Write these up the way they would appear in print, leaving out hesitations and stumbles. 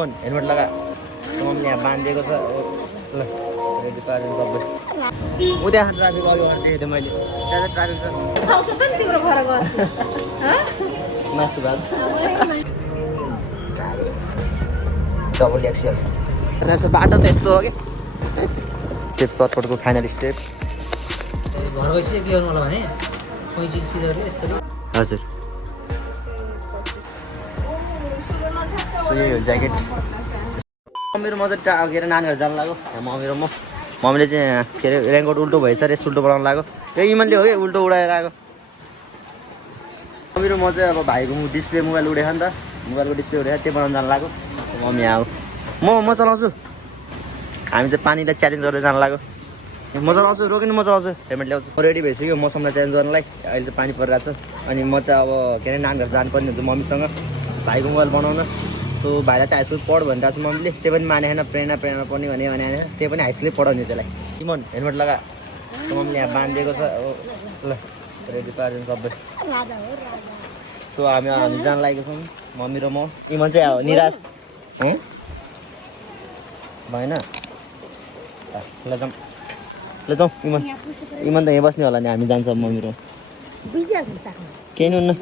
Simon helmet लगा मम्मीले यहाँ बाँधिदिएको छ ल रेडी पारेर सबै उ त्यहाँ ट्राफिक अघि देखेको थिएँ मैले त्यहाँ चाहिँ ट्राफिक छ खाउँछ त नि तिम्रो घर गएपछि मासु भात डबल एक्सेल रहेछ बाटो त यस्तो हो कि स्टेप सर्टकटको फाइनल स्टेप घर गएपछि के गर्नु होला भने पैँची सिधहरू यस्तरी हजुर सो यही हो ज्याकेट मेरो म चाहिँ के अरे नानीहरू जानु लाग्यो मम्मी र म मम्मीले चाहिँ के अरे रेनकोट उल्टो भएछ रेस उल्टो बनाउनु लाग्यो यो इमनले हो कि उल्टो उडाएर आएको मेरो म चाहिँ अब भाइको डिस्प्ले मोबाइल उडेछ नि त मोबाइलको डिस्प्ले उडेछ त्यो बनाउनु जानु लाग्यो मम्मी आऊ म चलाउँछु हामी चाहिँ पानीलाई च्यालेन्ज गर्दै जानु लाग्यो म चलाउँछु रोकिनु म चलाउँछु हेलमेट ल्याउँछु रेडी भइसक्यो मौसमलाई च्यालेन्ज गर्नलाई अहिले चाहिँ पानी परिरहेको छ अनि म चाहिँ अब के अरे नानीहरू जानुपर्ने हुन्छ मम्मीसँग भाइको मोबाइल बनाउन सो भाइलाई चाहिँ हाई स्कुल पढ भनिरहेको छ मम्मीले त्यो पनि माने छैन प्रेरणा पनि भने त्यो पनि हाई स्कुलै पढाउने त्यसलाई सिमोन हेलमेट लगा मम्मीले यहाँ बाँधिदिएको छ ल रेडी पारिदिनु सबै सो हामी जान लागेको छौँ मम्मी र म इमन चाहिँ अब निराश भएन ल जाउँ इमन त यहाँ बस्ने होला नि हामी जान्छ मम्मी र केही नि हुन्न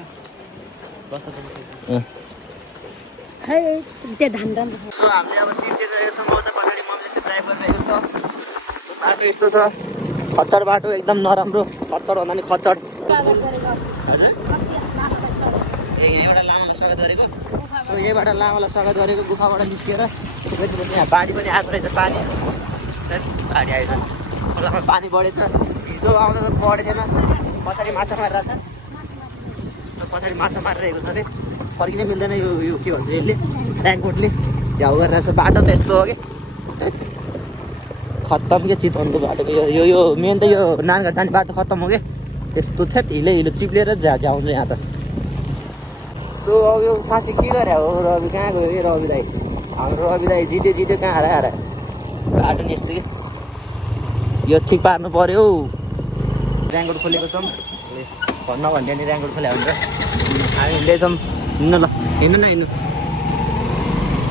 सो हामीले अब सिट चेन्ज गरेको छौँ म चाहिँ पछाडि मम्मीले चाहिँ ड्राइभ गरिरहेको छ सो बाटो यस्तो छ खच्चड बाटो एकदम नराम्रो खच्चड भन्दा नि खच्चड हजुर यहीँबाट लामालाई स्वागत गरेको सो यहीँबाट लामालाई स्वागत गरेको गुफाबाट निस्केर यहाँ बाढी पनि आएको रहेछ पानी बाढी आएछ खोलामा पानी बढेछ हिजो आउँदा त बढेन पछाडि माछा मारिरहेको छ पछाडि माछा मारिरहेको छ अरे फर्किनै मिल्दैन यो के भन्छ यसले ट्याङ्कोटले झ्याउ गरिरहेको छ बाटो त यस्तो हो कि खत्तम के चितवनको बाटोको यो मेन त यो नानघाट जाने बाटो खत्तम हो कि यस्तो थियो हिलो चिप्लेर झ्याउँछ यहाँ त सो अब यो साँच्ची के गरे हो रवि कहाँ गयो कि रवि दाई हाम्रो रवि दाई जित्यो कहाँ हराएर बाटो नि यस्तो कि यो ठिक पार्नु पऱ्यो ऱ्याङ्कोट खोलेको छौँ भन्न भन्यो नि ऱ्याङ्कोट खोल्या हुन्छ हामी हिँड्दैछौँ हिँड्नु ल हिँड्नु न हिँड्नु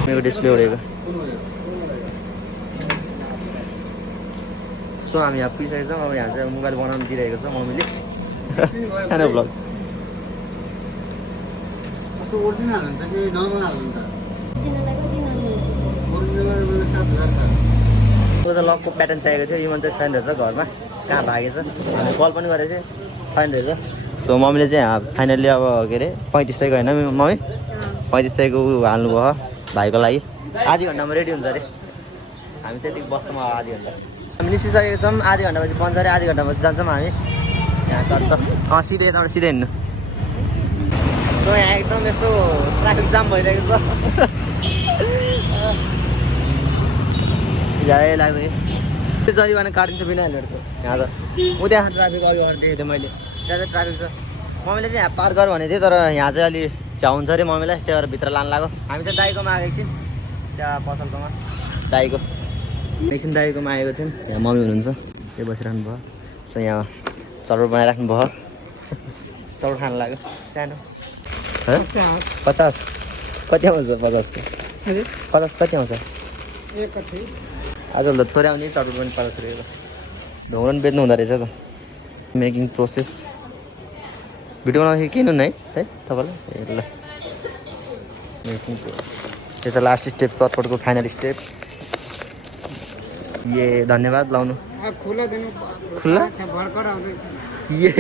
मेरो डिस्प्ले उडेको सो हामी यहाँ पुगिसकेको छौँ अब यहाँ चाहिँ मोबाइल बनाउनु दिइरहेको छ मम्मीले सानो ब्लग ओरिजिनल हुन्छ कि नर्मल हुन्छ त लकको प्याटर्न चाहिएको थियो यो मान्छे छैन रहेछ घरमा कहाँ भागेछ अनि कल पनि गरेको थिएँ छैन रहेछ सो मम्मीले चाहिँ फाइनल्ली अब के अरे 35 सयको होइन मम्मी 35 सयको हाल्नुभयो भाइको लागि आधी घन्टामा रेडी हुन्छ अरे हामी चाहिँ यतिको बस्छौँ अब आधी घन्टा हामी निस्किसकेको छौँ आधी घन्टापछि बन्छ अरे आधी घन्टापछि जान्छौँ हामी यहाँ चल्छ सिधै यताबाट सिधै हिँड्नु सो यहाँ एकदम यस्तो ट्राफिक जाम भइरहेको छ जाडै लाग्छ कि जरिवाना काटिन्छ बिना हेलमेटको यहाँ त उ त्यहाँ ट्राफिक अघि देखेको थिएँ मैले त्यहाँ चाहिँ ट्राफिक छ मम्मीले चाहिँ यहाँ पार गर भनेको थियो तर यहाँ चाहिँ अलि झ्याउ हुन्छ अरे मम्मीलाई त्यही भएर भित्र लानु लाग्यो हामी चाहिँ दाइकोमा आएको एकछिन त्यहाँ पसलकोमा दाइको एकछिन दाइकोमा आएको थियौँ यहाँ मम्मी हुनुहुन्छ त्यो बसिरहनु भयो सो यहाँ चटपट बनाइराख्नु भयो चटपट खानु लाग्यो सानो 50 कति आउँछ 50को 50 कति आउँछ आजकल त थोरै आउने चटपट पनि 50 रुपियाँको ढोङ्ग्रो पनि बेच्नु हुँदो रहेछ त मेकिङ प्रोसेस भिडियो बनाउँदाखेरि किन्नु न है तपाईँलाई ल मेकिङ प्रोसेस त्यो चाहिँ लास्ट स्टेप सर्टकटको फाइनल स्टेप ए धन्यवाद लाउनु खुल्ला ए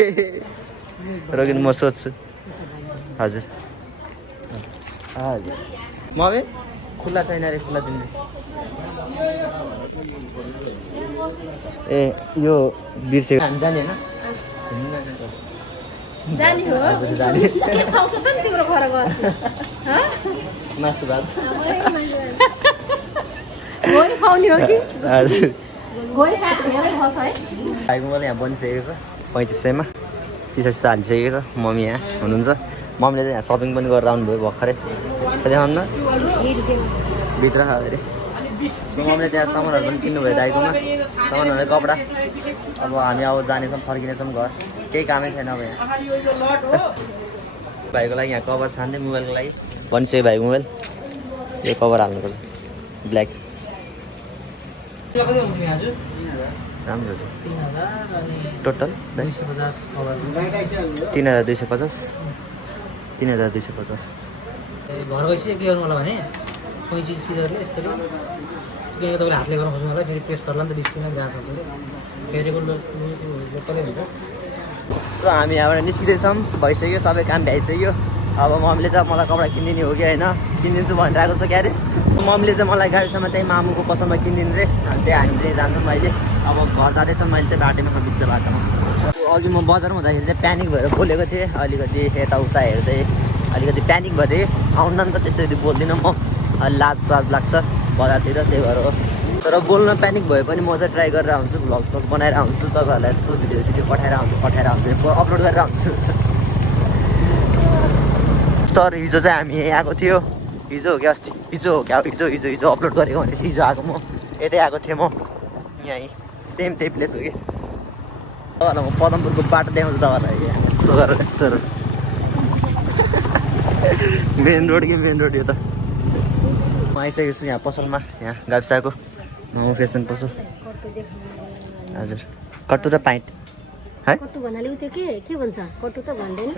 रोकिनु म सोध्छु हजुर हजुर मम्मी खुल्ला छैन अरे खुल्ला दिनु ए यो बिर्सेको हामी जाने होइन जाने हो जाने के खाउँछ त नि तिम्रो घर गएपछि मासु भात गोली खाउने हो कि हजुर गोली खाएको धेरै खान्छ है भाइको मलाई यहाँ बनिसकेको छ 35 सयमा सिसा हालिसकेको छ मम्मी यहाँ हुनुहुन्छ मम्मीले चाहिँ यहाँ सपिङ पनि गरेर आउनुभयो भर्खरै देखाउनु न भित्र अरे सो मम्मीले त्यहाँ सामानहरू पनि किन्नुभयो दाइकोमा सामानहरू कपडा अब हामी अब जानेछौँ फर्किनेछौँ घर केही कामै छैन अब यहाँ भाइको लागि यहाँ कभर छान्दै मोबाइलको लागि भनिसक्यो भाइको मोबाइल यो कभर हाल्नुपर्छ ब्ल्याक त्यो कति हुन्छ आज राम्रो छ 3000 अनि टोटल 250 कभर 3250 3250 घर गएपछि के गर्नु होला भने कैँची सिजरले यस्तरी के तपाईँले हातले गर्न खोज्नु होला फेरि प्रेस गर्ला नि त डिस्प्लेमा जहाँ सक्छ फेरिको लोकलै हुन्छ सो हामी यहाँबाट निस्किँदैछौँ भइसक्यो सबै काम भ्याइसक्यो अब मम्मीले चाहिँ मलाई कपडा किनिदिने हो कि होइन किनिदिन्छु भनेर आएको छ क्या अरे मम्मीले चाहिँ मलाई गाडीसम्म त्यही मामुको पसलमा किनिदिनु रे अनि त्यही हामी चाहिँ जान्छौँ अहिले अब घर जाँदैछौँ मैले चाहिँ बाटोमा बिच बाटोमा अघि म बजारमा हुँदाखेरि चाहिँ प्यानिक भएर बोलेको थिएँ अलिकति यताउता हेर्दै अलिकति प्यानिक भयो थिएँ आउन त त्यस्तै बोल्दिनँ म लाज लाग्छ बजारतिर त्यही भएर हो तर बोल्न प्यानिक भए पनि म चाहिँ ट्राई गरेर आउँछु भ्लग स्लग बनाएर आउँछु तपाईँहरूलाई यस्तो भिडियो पठाएर आउँछु अपलोड गरेर आउँछु तर हिजो चाहिँ हामी यहीँ आएको थियो हिजो हो कि अस्ति हिजो हो क्या हिजो अपलोड गरेको भनेपछि हिजो आएको म यतै आएको थिएँ म यहीँ सेम त्यही प्लेस हो कि तपाईँहरूलाई म पदमपुरको बाटो देखाउँछु तपाईँहरूलाई यस्तो गरेर यस्तो मेन रोड यो त म आइसकेको छु यहाँ पसलमा यहाँ गाविसाको मोमो फेसन पसल हजुर कट्टु र पाइन्ट है कट्टु भन्नाले त्यो के भन्छ कट्टु त भन्दैन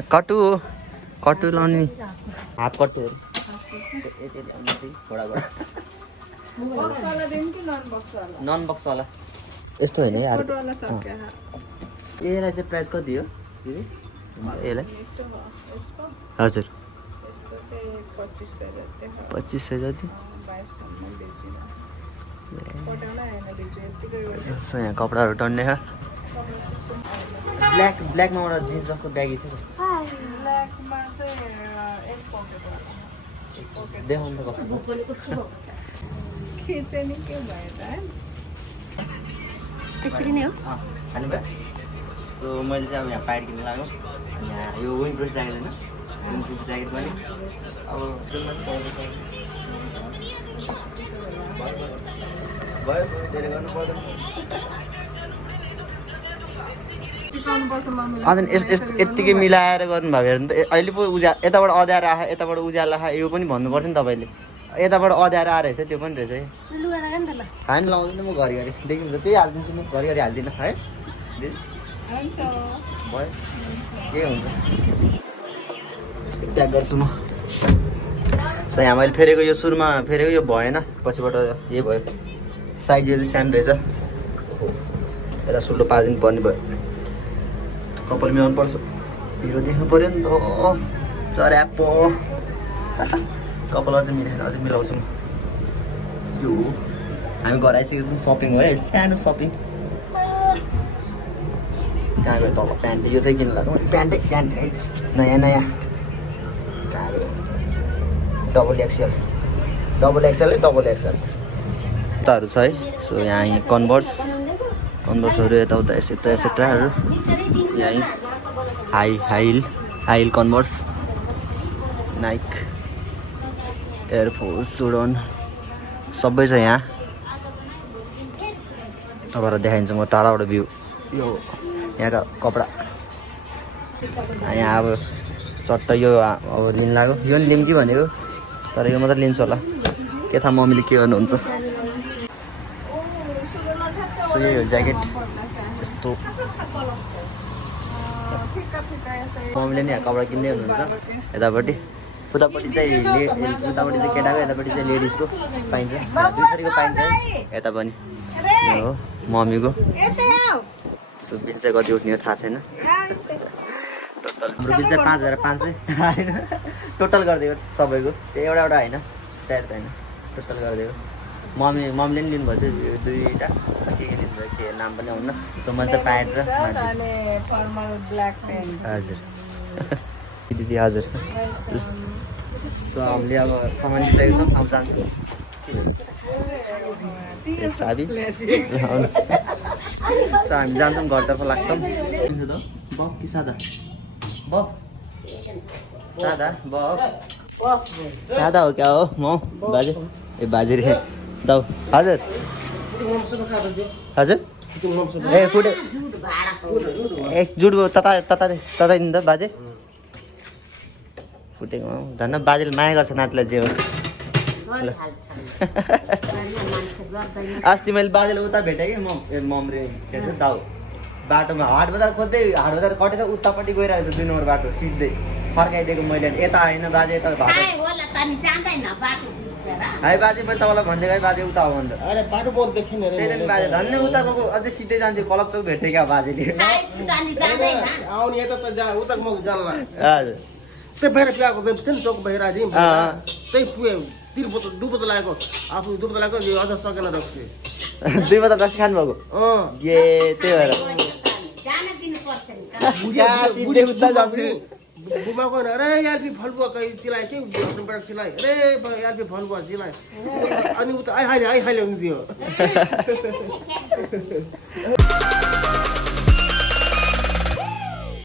कट्टु लाउने हाफ कट्टुहरू नन बक्सवाला यस्तो होइन यार यसलाई चाहिँ प्राइस कति हो यसलाई हजुर 2500 जति यहाँ कपडाहरू टन्ने ब्ल्याकमा एउटा जिन्स जस्तो ब्यागी थियो देखाउनु त कस्तो त्यसरी नै हो खानुभयो सो मैले चाहिँ अब यहाँ प्यान्ट किन्नु लाग्यो यहाँ यो विन्ड प्रुफ ज्याकेट होइन विन्ड प्रुफ ज्याकेट पनि अब भयो धेरै गर्नु पर्दैन अन्त यत्तिकै मिलाएर गर्नुभयो भने त अहिले पो यताबाट अँध्याएर आयो यताबाट उज्यालो आयो यो पनि भन्नु पर्थ्यो नि तपाईँले यताबाट अँध्याएर आएर रहेछ त्यो पनि रहेछ है होइन लाउँदैन म घरिघरि देखिन्छ त्यही हालिदिन्छु म घरिघरि हालिदिनँ है भयो के हुन्छ प्याक गर्छु म सो यहाँ मैले फेरेको यो सुरुमा फेरेको यो भएन पछिबाट यही भयो साइज यो चाहिँ सानो रहेछ यता सुल्लो पारिदिनु पर्ने भयो कपाल मिलाउनु पर्छ हिरो देख्नु पऱ्यो नि त चर्यापो कपाल अझै मिलेन अझै मिलाउँछु म यो हामी घर आइसकेको छौँ सपिङ हो है सानो सपिङ कहाँ गयो तल प्यान्ट यो चाहिँ किन्नु लाग्नु प्यान्टै नयाँ कहाँ गयो डबल एक्सएल ताहरू छ है सो यहाँ कन्भर्सहरू यताउता एसेट्राहरू यहीँ high heel converse Naik air force Jordan सबै छ यहाँ तपाईँलाई देखाइन्छ म टाढाबाट भ्यू यो यहाँका कपडा यहाँ अब चट्ट यो अब लिन लाग्यो यो नि लिउँ कि भनेको तर यो मात्रै लिन्छु होला के थाहा मम्मीले के गर्नुहुन्छ सो यही हो ज्याकेट यस्तो मम्मीले नि यहाँ कपडा किन्दै हुनुहुन्छ उतापट्टि चाहिँ केटाको यतापट्टि चाहिँ लेडिजको पाइन्छ दुई थरीको पाइन्छ है यता पनि यो हो मम्मीको सो बिल चाहिँ कति उठ्ने हो थाहा छैन टोटल बिल चाहिँ 5500 होइन टोटल गरिदिएको सबैको त्यो एउटा होइन टायर त होइन टोटल गरिदिएको मम्मीले पनि लिनुभएको थियो दुईवटा के लिनुभयो के नाम पनि आउनु सो मैले चाहिँ प्यान्ट र हजुर दिदी हजुर सो हामीले अब सामान लिइसकेको छौँ अब जान्छौँ साबी सो हामी जान्छौँ घरतर्फ लाग्छौँ बफ कि सादा बफ सादा हो क्या हो म बाजे ए बाजे रे दाउ हजुर ए फुटे ए जुट तता नि त बाजे फुटेको धन्न बाजेले माया गर्छ नातिलाई जे होस् अस्ति मैले बाजेले उता भेटेँ कि मम्रे के भन्छ दाउ बाटोमा हाट बजार खोज्दै हाट बजार कटेर उतापट्टि गइरहेको छ 2 नम्बर बाटो सिधै फर्काइदिएको मैले यता होइन बाजे यता भाइ बाजे पनि तपाईँलाई भनिदिएको है बाजे उता हो भनेर अरे बाटो बहुत देखिन रे त्यही बाजे धन्य उता गएको अझै सिधै जान्थ्यो क्लब चौक भेट्थेँ क्या बाजेले आउन यता त जा उता म जानला हजुर त्यो बाहिर प्याएको थियो नि चोक बाहिर आदि त्यही पुगे डुबो त लागेको आफू डुबो त लागेको यो अझ सकेन रक्सी 2 बता रक्सी खानुभएको ए त्यही भएर सिधै उता जान्थ्यो बुबाको अरे यार भी फलबुआ कहीं चिल्लाए के अपने बेटा चिल्लाए अरे यार भी फलबुआ चिल्लाए अनि उता आई हाले उनी दियो